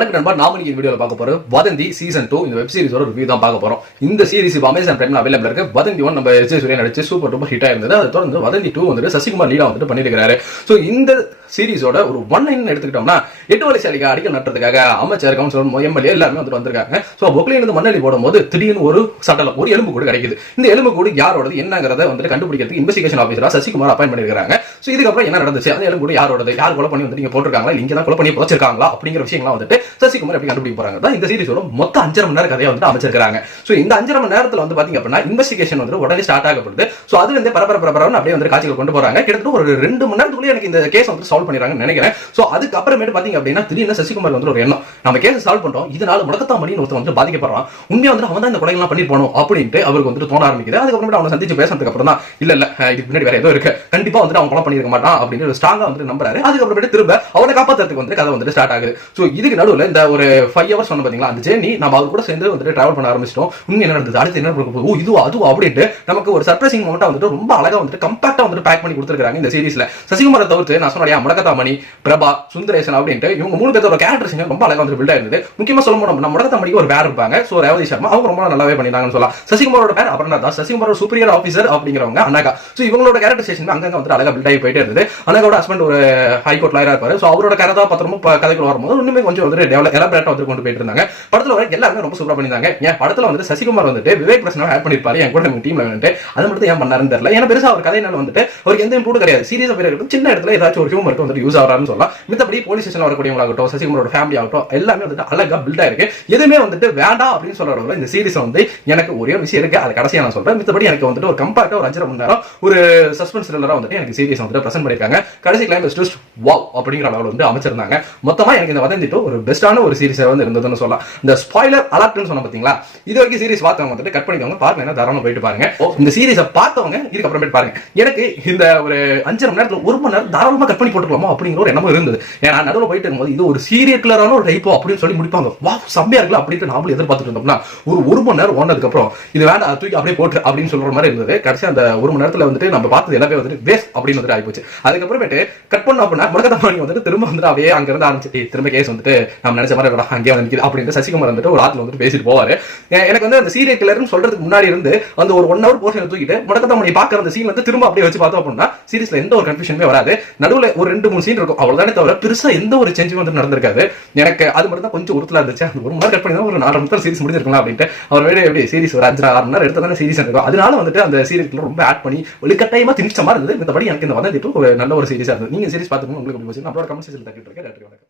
வணக்கம் நண்பா, நாம இன்னைக்கு வீடியோல பார்க்க போறோம் வதந்தி சீசன் 2 இந்த வெப் சீரிஸோட ரிவ்யூ தான் பார்க்க போறோம். இந்த சீரிஸ் இப்போ அமேசான் பிரைம்ல அவைலபிள் இருக்கு. வதந்தி 1 நம்ம எஸ் சூர்யா நடிச்சு சூப்பர் டூப்பர் ஹிட் ஆயிருந்தது. அதை தொடர்ந்து வதந்தி 2 வந்துட்டு சசிகுமார் லீடா வந்துட்டு பண்ணிருக்காரு. சோ இந்த சீரிஸோட ஒரு ஒன் லைன் எடுத்துக்கிட்டோம்னா 8 வழிச்சாலைக்கு அடிக்கல் நட்டுறதுக்காக அமைச்சர் கவுன்சிலர் எம்எல்ஏ எல்லாருமே வந்துட்டு வந்திருக்காங்க. சோ பொக்லைன் இருந்து மண்ணெளி போடும்போது திடீர்னு ஒரு சடலம் ஒரு எலும்பு கூடு கிடைக்குது. இந்த எலும்பு கூடு யாரோடது என்னங்கறத வந்துட்டு கண்டுபிடிக்கிறதுக்கு இன்வெஸ்டிகேஷன் ஆஃபீஸரா சசிகுமார் அப்பாயிண்ட் பண்ணிருக்காங்க. சோ இதுக்கப்புறம் என்ன நடந்துச்சு, அந்த எலும்பு கூடு யாரோடது, யார் கொலை பண்ணி வந்து நீங்க போட்டிருக்காங்களா, இங்க தான் கொலை பண்ணி புதைச்சிருக்காங்களா அப்படிங்கிற விஷயங்கள்லாம் வந்துட்டு சசிகுமார் எப்படி கண்டுபிடிக்க போறாங்க. இந்த சீரிஸோட மொத்த 5.5 மணி நேரம் கதையை வந்து அமைச்சிருக்காங்க. சோ இந்த 5.5 மணி நேரத்துல வந்து பாத்தீங்க அப்படின்னா இன்வெஸ்டிகேஷன் வந்து உடனே ஸ்டார்ட் ஆகப்படுது. சோ அதுல இருந்து பரபரன்னு அப்படியே வந்து காட்சிகள் கொண்டு போறாங்க. கிட்டத்தட்ட ஒரு 2 மணி நேரத்துக்குள்ள எனக்கு இந்த கேஸ் வந்து சால்வ் பண்ணிடுறாங்கன்னு நினைக்கிறேன். சோ அதுக்கு அப்புறமேட்டு பாத்தீங்க அப்படின்னா திடீர்னு சசிகுமார் வந்து ஒரு எண்ணம், நம்ம கேஸ் சால்வ் பண்றோம், இதனால முடக்கத்தாமணின்னு ஒருத்தர் வந்து பாதிக்கப்படுறான், உண்மையா வந்து அவன் தான் இந்த கொலைகள்லாம் பண்ணிருப்பானோ அப்படின்ட்டு அவருக்கு வந்துட்டு தோண ஆரம்பிக்குது. அதுக்கப்புறமேட்டு அவனை சந்திச்சு பேசுறதுக்கு அப்புறம் தான் இல்ல இதுக்கு முன்னாடி வேற ஏதோ இருக்கு, கண்டிப்பா வந்து அவன் கொலை பண்ணிருக்க மாட்டான் அப்படின்னு ஸ்ட்ராங்கா வந்து நம்புறாரு. அதுக்கப்புறமேட்டு திரும்ப அவனை காப்பாத்துறதுக்கு வந்து கதை வந்து ஸ்டார்ட் ஆகுது. சோ இதுக்கு நடுவுல இந்த ஒரு 5 hours சொன்ன பாத்தீங்களா, அந்த ஜேர்னி நம்ம அவர் கூட சேர்ந்து வந்து டிராவல் பண்ண ஆரம்பிச்சிட்டோம். உண்மை என்ன நடந்தது, அடுத்து என்ன நடக்க போகுது, இதுவா அதுவா அப்படின்ட்டு நமக்கு ஒரு சர்ப்ரைசிங் மொமெண்டா வந்துட்டு ரொம்ப அழகா வந்துட்டு கம்பாக்டா வந்துட்டு பேக் பண்ணி கொடுத்துருக்காங்க இந்த சீரிஸ்ல. சசிகுமாரை தவிர்த்து நான் சொன்ன முடக்கத்தாமணி, பிரபா, சுந்தரேசன் அப்படின்ட்டு இவங்க 3 பேரோட கேரக்டர்ஸ் ரொம்ப அழகா வந்து பில்ட் ஆயிருந்தது. முக்கியமா சொல்ல போனோம் நம்ம முடக்கத்தாமணிக்கு ஒரு பேர் இருப்பாங்க. சோ ரேவதி சர்மா அவங்க ரொம்ப நல்லாவே பண்ணிட்டாங்கன்னு சொல்லலாம். சசிகுமாரோட பேர் அபர்ணா தாஸ், சசிகுமாரோட சூப்பரியர் ஆஃபீஸர் அப்படிங்கிறவங்க அனகா. சோ இவங்களோட கேரக்டரைசேஷன் அங்கங்க வந்து அழகா பில்ட் ஆகி போயிட்டே இருந்தது. அனகாவோட ஹஸ்பண்ட் ஒரு ஹைகோர்ட் லாயரா இருப்பாரு. சோ அவரோட கதாபாத்திரமும் கதைக்குள்ள வரும்போது இன்னுமே கொஞ்சம் வந்து எலாபரேட்டா வந்து கொண்டு போயிட்டு இருந்தாங்க. படத்துல வர எல்லாருமே ரொம்ப சூப்பரா பண்ணிருந்தாங்க. ஏன் படத்துல வந்து சசிகுமார் வந்துட்டு விவேக் பிரசனாவை ஆட் பண்ணிருப்பாரு என் கூட நம்ம டீம்ல வந்துட்டு, அது மட்டும் ஏன் பண்ணாருன்னு தெரியல. ஏன்னா பெருசா அவர் கதையினால வந்துட்டு அவருக்கு எந்த இம்ப்ரூவ் கிடையாது. சீரியஸா பேர் இருக்கும், சின்ன இடத்துல ஏதாச்சும் ஒரு ஹியூமருக்கு வந்து யூஸ் ஆகிறாருன்னு சொல்லலாம். மித்தபடி போலீஸ் ஸ்டேஷன்ல வரக்கூடியவங்களாகட்டும், சசிகுமாரோட ஃபேமிலி ஆகட்டும், எல்லாமே வந்துட்டு அழகா பில்ட் ஆயிருக்கு. எதுவுமே வந்துட்டு வேண்டாம் அப்படின்னு சொல்றவங்க இந்த சீரிஸ் வந்து எனக்கு ஒரே விஷயம் இருக்கு, அது கடைசியா நான் சொல்றேன். மித்தபடி எனக்கு வந்துட்டு ஒரு கம்பாக்டா ஒரு 5.5 மணி நேரம் ஒரு சஸ்பென்ஸ் த்ரில்லரா வந்துட்டு எனக்கு சீரிஸ் வந்துட்டு பிரசன்ட் பண்ணிருக்காங்க. கடைசி கிளைமேக்ஸ் ட்விஸ்ட் வாவ் அப்படிங்கிற அளவுல வந்து அமைச்சிருந்தாங்க. மொத்தமா எனக்கு இந்த வதந்திட்டு ஒரு பெஸ்டான ஒரு சீரிஸா வந்து இருந்ததுன்னு சொல்லலாம். இந்த ஸ்பாயிலர் அலர்ட்னு சொன்ன பாத்தீங்களா, இது வரைக்கும் சீரிஸ் பார்த்தவங்க வந்துட்டு கட் பண்ணிக்கோங்க, பாருங்க தாராளமா போயிட்டு பாருங்க. இந்த சீரிஸை பார்த்தவங்க இதுக்கப்புறமேட்டு பாருங்க. எனக்கு இந்த ஒரு 5.5 மணி நேரத்துல 1 மணி நேரம் தாராளமா கட் பண்ணி போட்டுக்கலாமா அப்படிங்கிற ஒரு எண்ணமும் இருந்தது. ஏன்னா நடுவில் போயிட்டு இருக்கும்போது இது ஒரு சீரியல் கில்லரான ஒரு டைப்போ அப்படின்னு சொல்லி முடிப்பாங்க, வா செம்மையா இருக்குல்ல அப்படின்ட்டு நாமளும் எதிர்பார்த்துட்டு இருந்தோம்னா ஒரு 1 மணி நேரம் ஓனதுக்கு அப்புறம் இது வேண்டாம் தூக்கி அப்படியே போட்டு அப்படின்னு சொல்ற மாதிரி இருந்தது. கடைசி அந்த 1 மணி நேரத்துல வந்துட்டு நம்ம பார்த்தது எல்லாமே வந்துட்டு வேஸ்ட் அப்படின்னு வந்துட்டு ஆயிப்போச்சு. அதுக்கப்புறமேட்டு கட் பண்ண அப்படின்னா முடக்கத்தாமணி வந்துட்டு திரும்ப வந்துட்டு அப்படியே அங்க இருந்து ஆரம்பிச்சு திரும்ப கேஸ் வந்துட்டு நம்ம நினைச்ச மாதிரி அங்கேயே வந்து நிற்குது அப்படின்னு சசிகுமார் வந்துட்டு ஒரு ஆத்துல வந்துட்டு பேசிட்டு போவாரு. எனக்கு வந்து அந்த சீரியல் கில்லர்னு சொல்றதுக்கு முன்னாடி இருந்து அந்த ஒரு 1 hour போர்ஷன் தூக்கிட்டு முடக்கத்தாமணி பாக்குற அந்த சீன் வந்து திரும்ப அப்படியே வச்சு பார்த்தோம் அப்படின்னா சீரிஸ்ல எந்த ஒரு கன்ஃபியூஷனுமே வராது. நடுவுல ஒரு 2-3 சீன் இருக்கும், அவ்வளவுதானே தவிர பெருசா எந்த ஒரு சேஞ்சும் வந்து நடந்திருக்காது. எனக்கு அது மட்டும் தான் கொஞ்சம் உறுத்தலா இருந்துச்சு. அந்த 1 மணி நேரம் கட் பண்ணி ஒரு 4 மணி நேரம் சீரிஸ் முடிஞ்சிருக்கலாம் அப்படின்ட்டு அவர் வேற எப்படி சீரிஸ் ஒரு 5-6 மணி நேரம் எடுத்ததான சீரிஸ் இருக்கும். அதனால வந்துட்டு அந்த சீரியல் ரொம்ப ஆட் பண்ணி ஒளிக்கட்டாயமா திணிச்ச மாதிரி இருந்தது. மத்தபடி எனக்கு இந்த வந்து ஒரு நல்ல ஒரு சீரிஸா இருந்தது. நீங்க சீரிஸ் பார்த்துக்கணும், உங்களுக்கு எப்படி போச்சு நம்மளோட கமெண்ட் செக்ஷன்ல தட்டிட்டு இருக்கேன்.